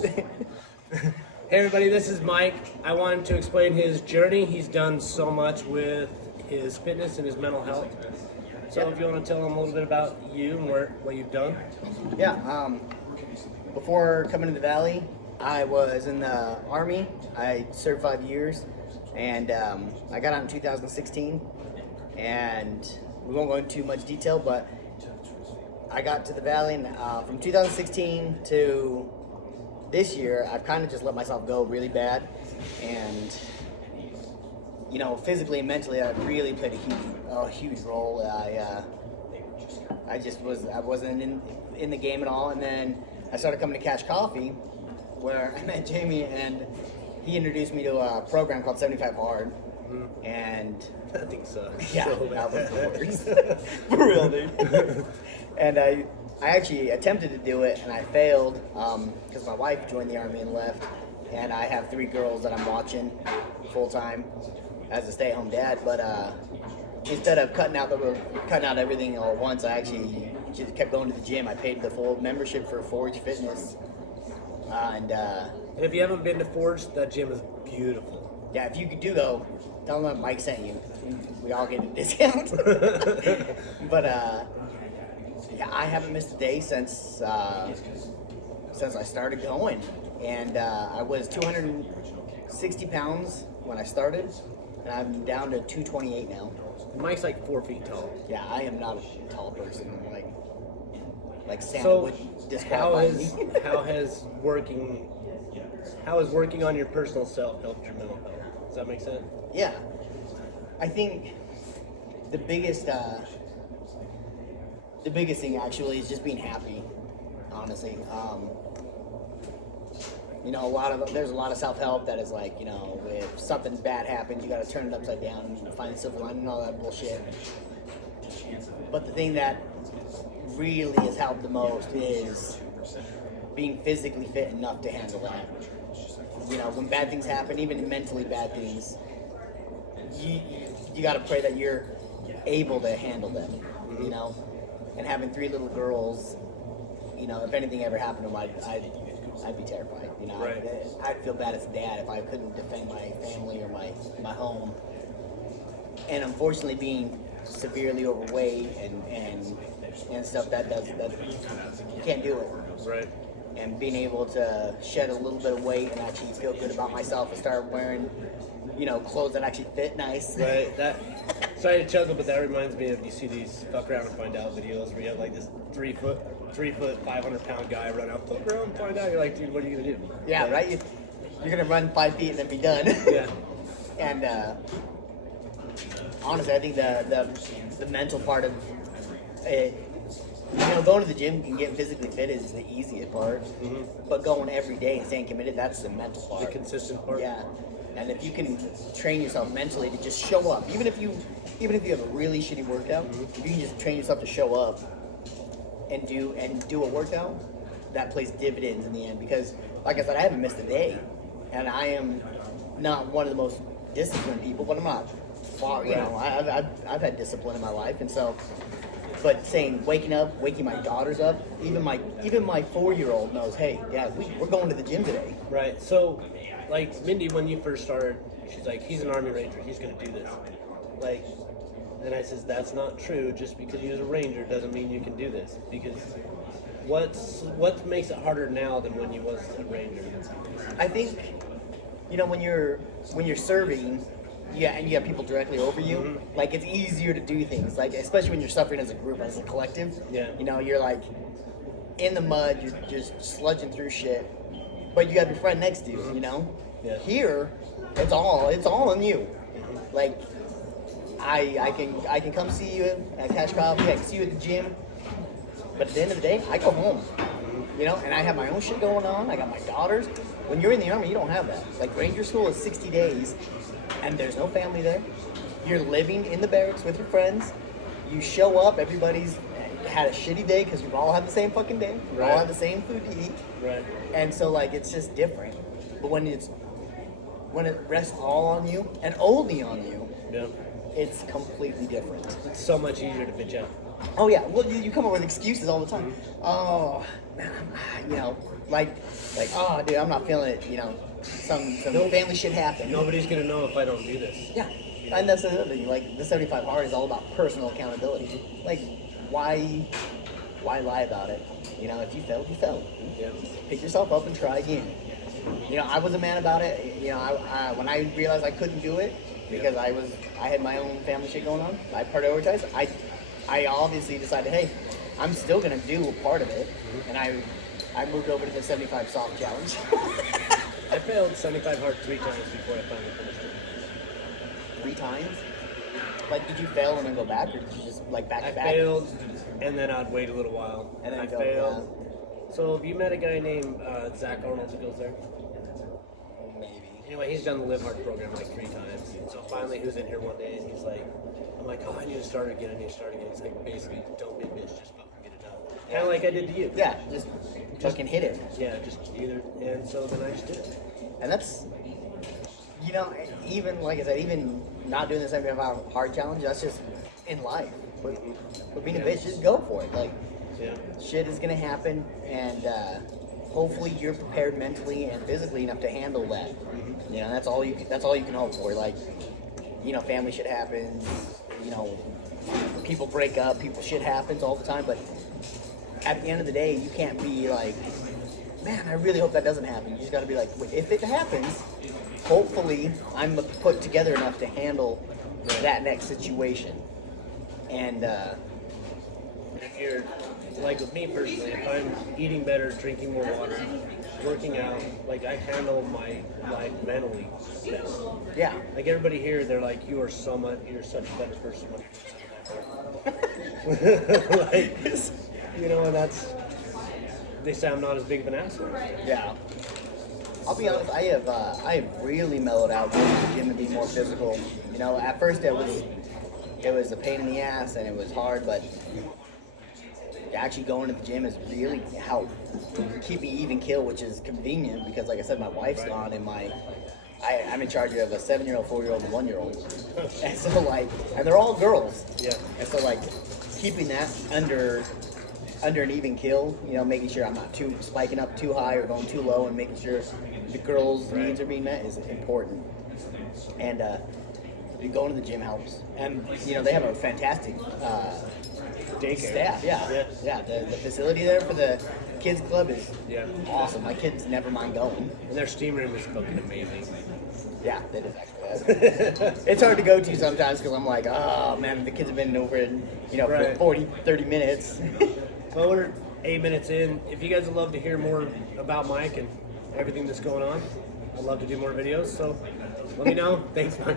Hey everybody, this is Mike. I wanted to explain his journey. He's done so much with his fitness and his mental health. So if you want to tell him a little bit about you and what you've done. Yeah, before coming to the Valley, I was in the Army. I served 5 years, and I got out in 2016. And we won't go into too much detail, but I got to the Valley, and from 2016 to this year, I've kind of just let myself go really bad, and physically and mentally, that really played a huge role. I wasn't in the game at all, and then I started coming to Cash Coffee, where I met Jamie, and he introduced me to a program called 75 Hard, and That thing sucks. yeah, So that bad. was the worst. For real, dude. And I actually attempted to do it, and I failed because my wife joined the Army and left, and I have 3 girls that I'm watching full time as a stay-at-home dad. But instead of cutting out everything all at once, I actually just kept going to the gym. I paid the full membership for Forge Fitness, and And if you haven't been to Forge, that gym is beautiful. yeah, if you could do though, tell them that Mike sent you. We all get a discount. But yeah, I haven't missed a day since I started going, and I was 260 pounds when I started, and I'm down to 228 now. Mike's like 4 feet tall. Yeah, I am not a tall person. Like Santa So would how disqualify has me. how has working on your personal self helped your mental health? Does that make sense? Yeah, I think the biggest thing actually is just being happy. Honestly, there's a lot of self-help that is like, if something bad happens, you got to turn it upside down and find the silver lining and all that bullshit. But the thing that really has helped the most is being physically fit enough to handle that. When bad things happen, even mentally bad things, you got to pray that you're able to handle them, And having 3 little girls, if anything ever happened to them, I'd be terrified. Right. I'd feel bad as a dad if I couldn't defend my family or my home. And unfortunately, being severely overweight and stuff, that you can't do it. Right. And being able to shed a little bit of weight and actually feel good about myself and start wearing, clothes that actually fit nice. Right. Sorry to chuckle, but that reminds me of, you see these fuck around and find out videos where you have like this 3 foot, 500-pound guy run out, fuck around and find out. You're like, dude, what are you gonna do? Yeah, right. You're gonna run 5 feet and then be done. Yeah. And honestly, I think the mental part of it, going to the gym and getting physically fit is the easiest part. Mm-hmm. But going every day and staying committed, that's the mental part. The consistent part. Yeah. And if you can train yourself mentally to just show up, even if you have a really shitty workout, if you can just train yourself to show up and do a workout, that plays dividends in the end. Because, like I said, I haven't missed a day, and I am not one of the most disciplined people, but I'm not far. I've had discipline in my life, and so. But waking my daughters up, even my 4-year-old knows, hey, yeah, we're going to the gym today. Right. So, like Mindy, when you first started, she's like, he's an Army Ranger, he's gonna do this. Like, and I says, that's not true. Just because he was a Ranger doesn't mean you can do this. Because what makes it harder now than when you was a Ranger? I think, when you're serving. Yeah, and you have people directly over you. Like, it's easier to do things. Like, especially when you're suffering as a group, as a collective. Yeah. You're like in the mud. You're just sludging through shit, but you have your friend next to you. Yeah. Here, it's all on you. Like, I can come see you at Cash Coffee. I can see you at the gym. But at the end of the day, I go home. And I have my own shit going on. I got my daughters. When you're in the Army, you don't have that. Like, Ranger School is 60 days. And there's no family there. You're living in the barracks with your friends. You show up, everybody's had a shitty day because you've all had the same fucking day. You all Right. had the same food to eat. Right. And so, like, it's just different. But when it rests all on you and only on you, Yeah. it's completely different. It's so much easier to bitch out. Oh yeah, well you come up with excuses all the time. Oh, like, oh, dude, I'm not feeling it. You know, some family shit happened. Nobody's gonna know if I don't do this. Yeah, and that's another thing. Like the 75 hard is all about personal accountability. Like, why lie about it? You know, if you failed, you failed. Yeah. Pick yourself up and try again. You know, I was a man about it. You know, I when I realized I couldn't do it because I had my own family shit going on. I prioritized. I obviously decided, hey, I'm still gonna do a part of it, and I moved over to the 75 soft challenge. I failed 75 hard 3 times before I finally finished it. 3 times? Like, did you fail and then go back, or did you just like back I to back? failed, and then I'd wait a little while, And then I go, failed. So have you met a guy named Zach Arnold who goes there? Maybe. Anyway, he's done the Live Hard program like 3 times. So finally, he was in here one day, and he's like, I'm like, oh, I need to start again. He's like, basically, don't be a bitch, just fucking get it done. Kind of like I did to you. Yeah, just fucking hit it. Yeah, just either. And so then I just did it. And that's, you know, even like I said, even not doing the 75 hard challenge, that's just in life. But being a bitch, just go for it. Like, Yeah. shit is gonna happen, and hopefully you're prepared mentally and physically enough to handle that. You know, that's all you can hope for. Like, you know, family shit happens. You know, people break up. Shit happens all the time. But at the end of the day, you can't be like, man, I really hope that doesn't happen. You just got to be like, if it happens, hopefully I'm put together enough to handle that next situation. And If you're, like with me personally, if I'm eating better, drinking more water, working out, like I handle my life mentally better. yeah, Like everybody here, they're like, you're such a better person when you're doing 75 hard." Like, you know, and they say I'm not as big of an asshole. yeah. I'll be honest, I have really mellowed out going to the gym and being more physical. You know, at first it was a pain in the ass and it was hard, but actually going to the gym has really helped keep me even kill, which is convenient because, like I said, my wife's gone and I'm in charge of a 7-year-old, 4-year-old, and 1-year-old, and so like, and they're all girls. Yeah. And so like, keeping that under an even kill, you know, making sure I'm not too spiking up too high or going too low, and making sure the girls' needs are being met is important. And going to the gym helps. And you know, they have a fantastic Daycare. staff. Yeah. Yeah. The facility there for the kids club is Yeah. awesome. My kids never mind going. And their steam room is fucking amazing. Yeah, that is actually it's hard to go to sometimes because I'm like, oh man, the kids have been over it, you know, Right. for 30 minutes. Well, we're 8 minutes in. If you guys would love to hear more about Mike and everything that's going on, I'd love to do more videos. So let me know. Thanks, Mike.